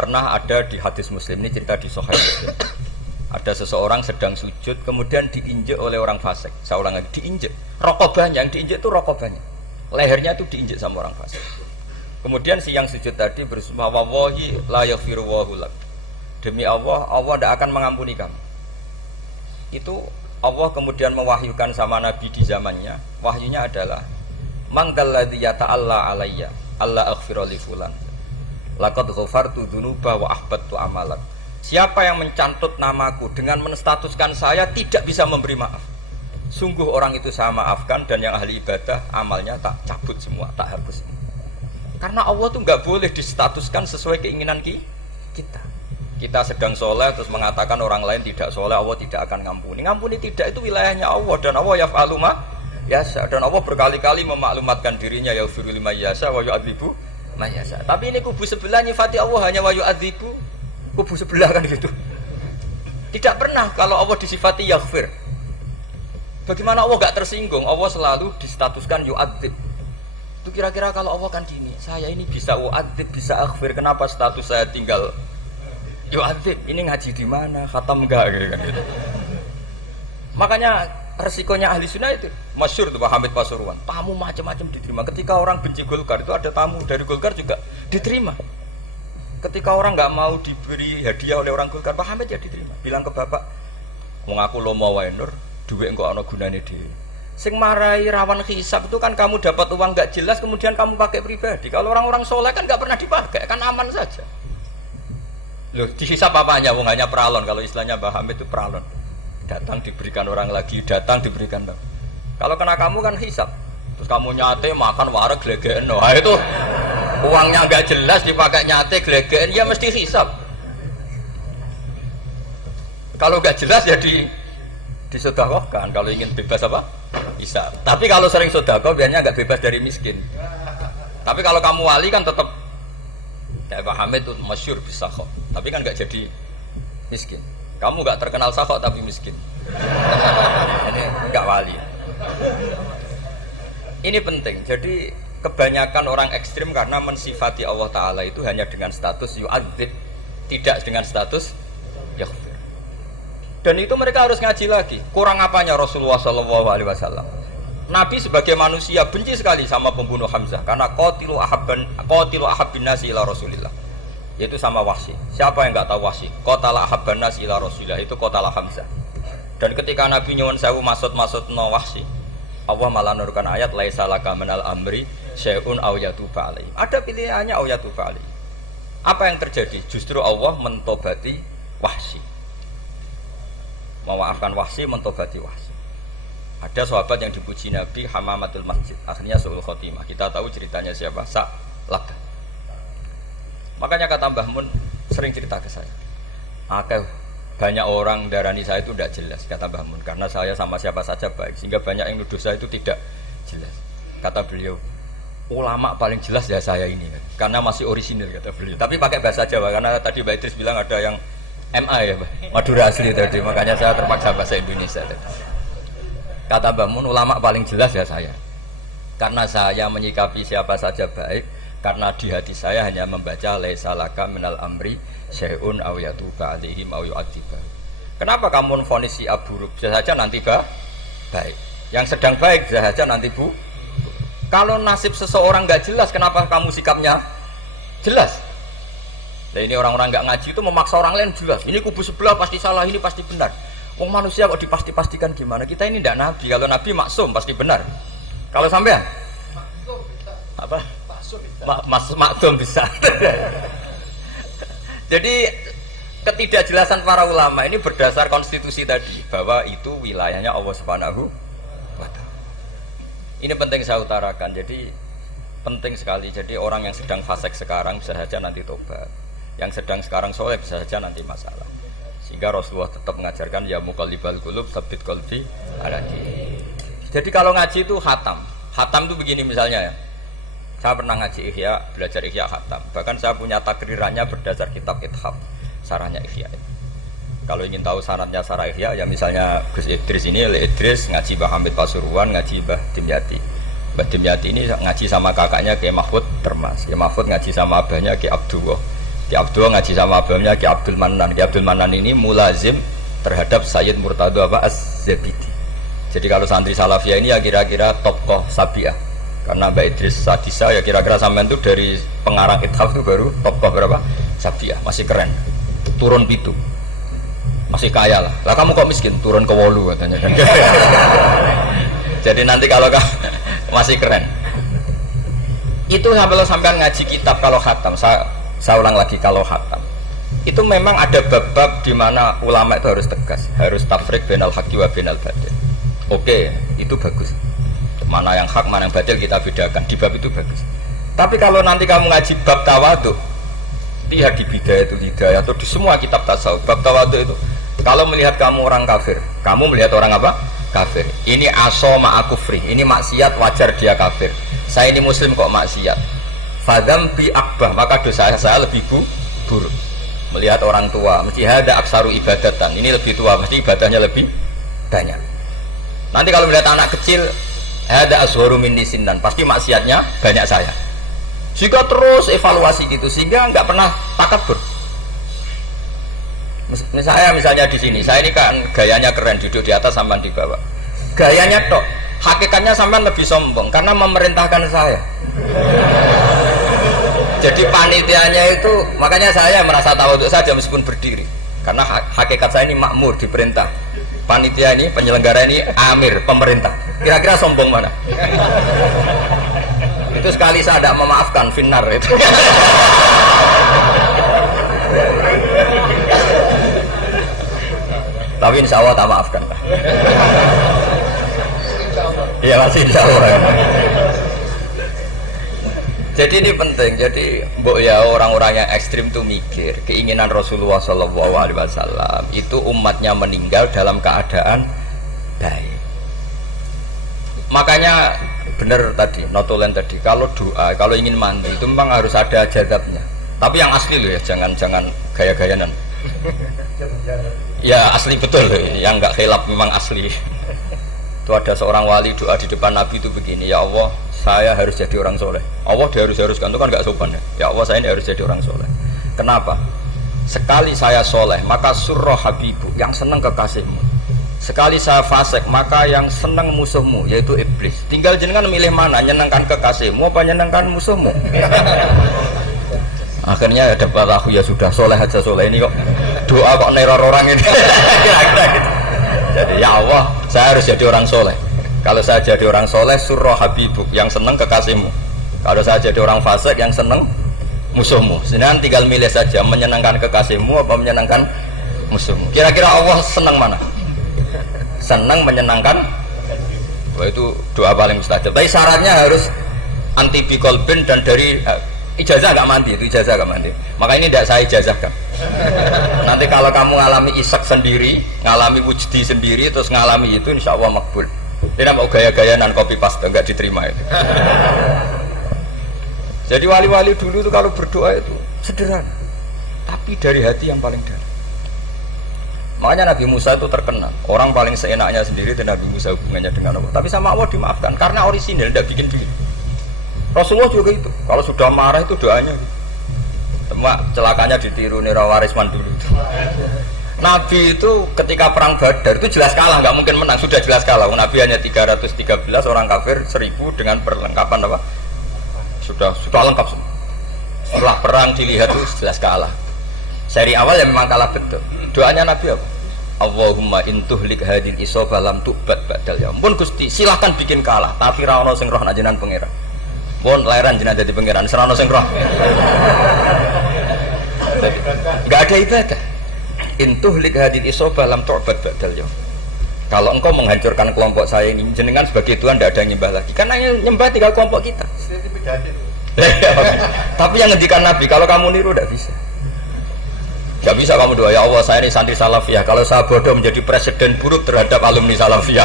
Pernah ada di hadis Muslim, ini cerita di Sahih Muslim. Ada seseorang sedang sujud, kemudian diinjek oleh orang fasik. Saya ulang lagi, diinjek. Rokobahnya, yang diinjek itu rokobahnya. Lehernya itu diinjek sama orang fasik. Kemudian si yang sujud tadi bersumpah, wallahi la yaghfiru wallahu lak. Demi Allah, Allah tidak akan mengampuni kamu. Itu Allah kemudian mewahyukan sama Nabi di zamannya. Wahyunya adalah mangkalladzi yata'alla alayya alla aghfira li fulan. Laqad ghafartu dzunuba wa ahbattu amalak. Siapa yang mencantut namaku dengan menstatuskan saya tidak bisa memberi maaf. Sungguh orang itu saya maafkan, dan yang ahli ibadah amalnya tak cabut semua, tak hapus. Karena Allah tuh nggak boleh distatuskan sesuai keinginan kita. Kita sedang soleh terus mengatakan orang lain tidak soleh, Allah tidak akan ngampuni. Ngampuni tidak, itu wilayahnya Allah, dan Allah yaf'alu ma yasha. Dan Allah berkali-kali memaklumatkan dirinya yaghfiru liman yasha wa yu'adzibu man yasha. Tapi ini kubu sebelah nyifati Allah hanya wa yu'adzibu, kubu sebelah kan gitu. Tidak pernah kalau Allah disifati yaghfir. Bagaimana Allah gak tersinggung? Allah selalu distatuskan yu'adzib. Itu kira-kira kalau Allah kan gini, saya ini bisa u'adzib, bisa aghfir, kenapa status saya tinggal yu'adzib? Ini ngaji di mana? Khatam enggak gitu. Makanya resikonya ahli sunnah itu masyhur tuh Pak Hamid Pasuruan, tamu macam-macam diterima. Ketika orang benci Golkar itu ada tamu dari Golkar juga diterima. Ketika orang nggak mau diberi hadiah oleh orang Golkar, Pak Hamid ya diterima. Bilang ke bapak, mengaku lomo wae nur, duit engko ana gunane dhewe. Sing marai rawan hisab itu kan kamu dapat uang nggak jelas kemudian kamu pakai pribadi. Kalau orang-orang soleh kan nggak pernah dipakai, kan aman saja. Loh, dihisab apanya? Wong hanya pralon. Kalau istilahnya Mbah Hamid itu pralon. Datang diberikan orang lagi, datang diberikan. Kalau kena kamu kan hisab. Terus kamu nyate makan wareg glegeken. Wah itu uangnya nggak jelas dipakai nyate glegeken, ya mesti hisab. Kalau nggak jelas ya disedekahkan. Kalau ingin bebas apa? Hisab. Tapi kalau sering sedekah biasanya nggak bebas dari miskin. Tapi kalau kamu wali kan tetap kayak Pak Hamid itu masyhur bisa kok. Tapi kan nggak jadi miskin. Kamu nggak terkenal sakok tapi miskin. Ini nggak wali. Ini penting. Jadi kebanyakan orang ekstrim karena mensifati Allah Ta'ala itu hanya dengan status yu'adzib, tidak dengan status yaghfir. Dan itu mereka harus ngaji lagi. Kurang apanya Rasulullah SAW? Nabi sebagai manusia benci sekali sama pembunuh Hamzah karena qatilu ahabbin nasi ila Rasulillah, yaitu sama Wahsy. Siapa yang nggak tahu Wahsy? Qatala ahabban nasi ila Rasulillah, itu qatala Hamzah. Dan ketika Nabi nyuwun sewu maksud no Wahsy, Allah malah nurkan ayat laisa laka minal amri syai'un aw yatuba alaihi. Ada pilihannya aw yatuba alaihi. Apa yang terjadi? Justru Allah mentobati Wahsy. Memaafkan Wahsy, mentobati Wahsy. Ada sahabat yang dipuji Nabi Hamamatul Masjid, akhirnya su'ul khotimah. Kita tahu ceritanya siapa? Sa'labah. Makanya kata Mbah Mun sering cerita ke saya, banyak orang darani saya itu tidak jelas, kata Mbah Mun, karena saya sama siapa saja baik, sehingga banyak yang nuduh saya itu tidak jelas. Kata beliau, ulama paling jelas ya saya ini, karena masih orisinil, kata beliau. Tapi pakai bahasa Jawa, karena tadi Mbak Idris bilang ada yang MA ya, Madura asli tadi, makanya saya terpaksa bahasa Indonesia tadi. Kata Mbah Mun, ulama paling jelas ya saya, karena saya menyikapi siapa saja baik, karena di hati saya hanya membaca laisa laka minal amri syai'un aw yatuba alaihim aw yu'adziba. Kenapa kamu vonis si buruk? Bisa saja nanti baik. Yang sedang baik bisa saja nanti bu. Kalau nasib seseorang nggak jelas, kenapa kamu sikapnya jelas? Nah ini orang-orang nggak ngaji itu memaksa orang lain jelas. Ini kubu sebelah pasti salah, ini pasti benar. Wong manusia kok dipasti-pastikan gimana? Kita ini tidak nabi. Kalau nabi maksum pasti benar. Kalau sampean apa? Maksum bisa. Jadi ketidakjelasan para ulama ini berdasar konstitusi tadi, bahwa itu wilayahnya Allah Subhanahu wa Ta'ala. Ini penting saya utarakan. Jadi penting sekali. Jadi orang yang sedang fasik sekarang bisa saja nanti tobat. Yang sedang sekarang soleh bisa saja nanti masalah. Sehingga Rasulullah tetap mengajarkan ya muqallibal qulub tsabbit qalbi ala dinik. Jadi kalau ngaji itu khatam. Khatam itu begini misalnya ya. Saya pernah ngaji Ihya, belajar Ihya khatam. Bahkan saya punya takrirannya berdasar kitab Ithaf, sarahnya Ihya. Kalau ingin tahu sanadnya sarah Ihya, ya misalnya Gus Idris ini, Idris ngaji Mbah Hamid Pasuruan, ngaji Mbah Dimyati. Mbah Dimyati ini ngaji sama kakaknya Kiai Mahfud Termas. Kiai Mahfud ngaji sama abahnya Kiai Abdullah. Ki Abdul ngaji sama abangnya Ki Abdul Manan. Ki Abdul Manan ini mulazim terhadap Sayyid Murtado Az-Zabidi. Jadi kalau santri Salafiyah ini ya kira-kira tokoh Sabiah. Karena Mbak Idris Sadisa ya kira-kira sampean itu dari pengarang Ithaf itu baru tokoh berapa? Sabiah, masih keren. Turun pitu. Masih kaya lah. Lah kamu kok miskin? Turun ke wolu katanya kan. Jadi nanti kalau masih keren. Itu sampean ngaji kitab kalau khatam. Saya ulang lagi kalau khatam. Itu memang ada bab-bab di mana ulama itu harus tegas, harus tafriq bainal haqqi wa bainal batil. Oke, itu bagus. Mana yang hak, mana yang batil kita bedakan. Di bab itu bagus. Tapi kalau nanti kamu ngaji bab tawadhu, lihat di Bidayatul Hidayah atau di semua kitab tasawuf, bab tawadhu itu, kalau melihat kamu orang kafir, kamu melihat orang apa? Kafir. Ini aso ma'akufri, ini maksiat wajar dia kafir. Saya ini muslim kok maksiat. Fadam bi akbah, maka dosa saya lebih buruk. Melihat orang tua, mesti ada aksaru ibadatan. Ini lebih tua, mesti ibadahnya lebih banyak. Nanti kalau melihat anak kecil, ada aswaru min nisindan, pasti maksiatnya banyak saya. Sehingga terus evaluasi gitu, sehingga nggak pernah takabur. Misalnya di sini, saya ini kan gayanya keren, duduk di atas sampai di bawah. Gayanya tok, hakikatnya sampai lebih sombong karena memerintahkan saya. Jadi panitianya itu, makanya saya merasa tawadhu saja meskipun berdiri, karena hakikat saya ini makmur, diperintah. Panitia ini, penyelenggara ini amir, pemerintah. Kira-kira sombong mana? Itu sekali saya tidak memaafkan finnar itu. Tapi insya Allah tak maafkan. Iya masih insya Allah. Jadi ini penting. Jadi mbok ya orang-orang yang ekstrim tuh mikir keinginan Rasulullah SAW itu umatnya meninggal dalam keadaan baik. Makanya benar tadi, notulen tadi, kalau doa, kalau ingin mandi itu memang harus ada jazabnya. Tapi yang asli loh ya, jangan gaya-gayanan. Ya asli betul loh, yang nggak khilaf memang asli. Itu ada seorang wali doa di depan Nabi itu begini, ya Allah, saya harus jadi orang soleh. Allah diharuskan itu kan nggak sopan ya. Ya Allah, saya ini harus jadi orang soleh. Kenapa? Sekali saya soleh, maka surroh habibu, yang senang kekasihmu. Sekali saya fasik, maka yang senang musuhmu, yaitu iblis. Tinggal jenengan milih mana, nyenangkan kekasihmu apa nyenangkan musuhmu. Akhirnya dapat aku ya sudah soleh aja soleh ini kok doa kok neror orang ini. Kira-kira gitu. Jadi ya Allah, saya harus jadi orang soleh. Kalau saya jadi orang soleh, surroh habibuk, yang senang kekasihmu. Kalau saya jadi orang fasik, yang senang musuhmu. Sedangkan tinggal milih saja, menyenangkan kekasihmu apa menyenangkan musuhmu. Kira-kira Allah senang mana? Senang menyenangkan. Wah, itu doa paling mustajab. Tapi syaratnya harus anti bikolbin dan dari ijazah gak mandi, itu ijazah gak mandi. Maka ini tidak saya ijazahkan. Nanti kalau kamu ngalami isak sendiri, ngalami wujdi sendiri, terus ngalami itu insya Allah makbul. Tidak mau gaya-gayanan copy paste, nggak diterima itu. Jadi wali-wali dulu itu kalau berdoa itu sederhana, tapi dari hati yang paling dalam. Makanya Nabi Musa itu terkenal, orang paling seenaknya sendiri itu Nabi Musa hubungannya dengan Allah. Tapi sama Allah dimaafkan karena orisinil, tidak bikin-bikin. Rasulullah juga itu, kalau sudah marah itu doanya gitu. Cuma celakanya ditiru Nira Warisman dulu itu. Nabi itu ketika perang Badar itu jelas kalah, nggak mungkin menang, sudah jelas kalah. Nabi hanya 313, orang kafir 1000 dengan perlengkapan apa? Sudah lengkap semua. Setelah perang dilihat itu jelas kalah. Seri awal ya memang kalah betul. Doanya Nabi apa? Allahumma intuhlik hadil isoba lam tu'bad ba'dal yaum. Pun Gusti, silahkan bikin kalah, tapi ra ono sing roh najenan pangeran. Pun lairan jenengan dadi pangeran, ora ono sing roh. Enggak ada ibadah. Intuhlik hadil isoba lam tu'bad ba'dal yaum. Kalau engkau menghancurkan kelompok saya ini, jenengan sebagai Tuhan tidak ada yang nyembah lagi. Karena yang nyembah tinggal kelompok kita. Tapi yang ngendikan Nabi, kalau kamu niru tidak bisa. Gak bisa kamu doa, ya Allah saya ini santri Salafiyah, kalau saya bodoh menjadi presiden buruk terhadap alumni Salafiyah.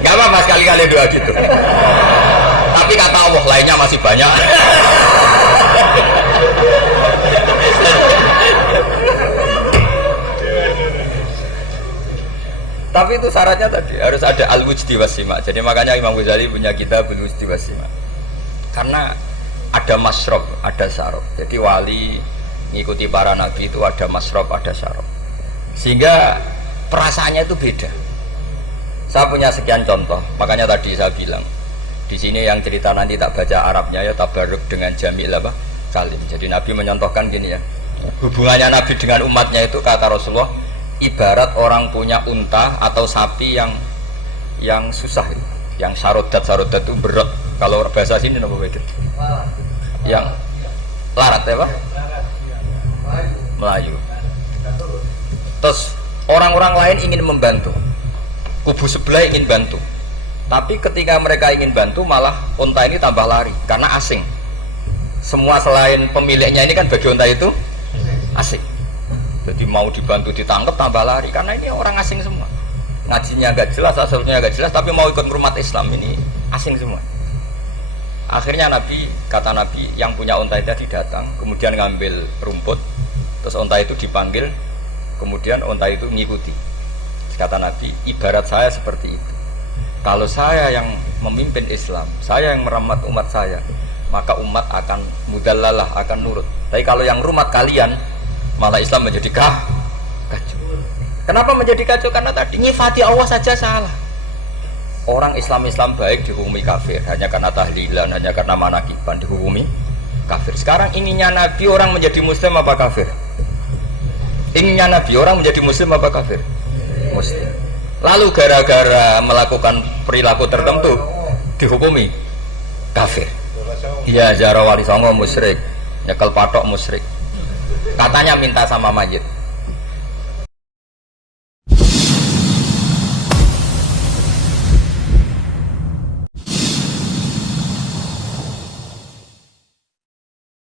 Gak apa-apa sekali-kali doa gitu. Tapi kata Allah lainnya masih banyak. Tapi itu syaratnya tadi harus ada al-wujdi wasima. Jadi makanya Imam Ghazali punya kitab al-wujdi wasima. Karena ada masrob, ada sarob. Jadi wali ngikuti para nabi itu ada masrob, ada sarob. Sehingga perasaannya itu beda. Saya punya sekian contoh, makanya tadi saya bilang di sini yang cerita nanti tak baca Arabnya ya, tabaruk dengan jamil apa kalim. Jadi Nabi menyontohkan gini ya, hubungannya Nabi dengan umatnya itu kata Rasulullah ibarat orang punya unta atau sapi yang susah, yang sarodat itu berat. Kalau bahasa sini apa begitu? Yang larat ya Pak? Melayu. Terus orang-orang lain ingin membantu, kubu sebelah ingin bantu. Tapi ketika mereka ingin bantu malah unta ini tambah lari karena asing. Semua selain pemiliknya ini kan bagi unta itu asing. Jadi mau dibantu ditangkap tambah lari karena ini orang asing semua. Ngajinya agak jelas, asalnya agak jelas, tapi mau ikut umat Islam ini asing semua. Akhirnya kata Nabi yang punya unta itu tadi datang, kemudian ngambil rumput, terus unta itu dipanggil, kemudian unta itu mengikuti. Kata Nabi, ibarat saya seperti itu. Kalau saya yang memimpin Islam, saya yang merawat umat saya, maka umat akan mudallalah, akan nurut. Tapi kalau yang rumat kalian, malah Islam menjadi kacau. Kenapa menjadi kacau? Karena tadi nyifati Allah saja salah. Orang Islam baik dihukumi kafir hanya karena tahlilan, hanya karena manakiban dihukumi kafir. Sekarang inginnya Nabi orang menjadi muslim apa kafir? Inginnya Nabi orang menjadi muslim apa kafir? Muslim. Lalu gara-gara melakukan perilaku tertentu dihukumi kafir. Iya, ziarah wali songo musyrik, nyekel patok musyrik. Katanya minta sama mayit.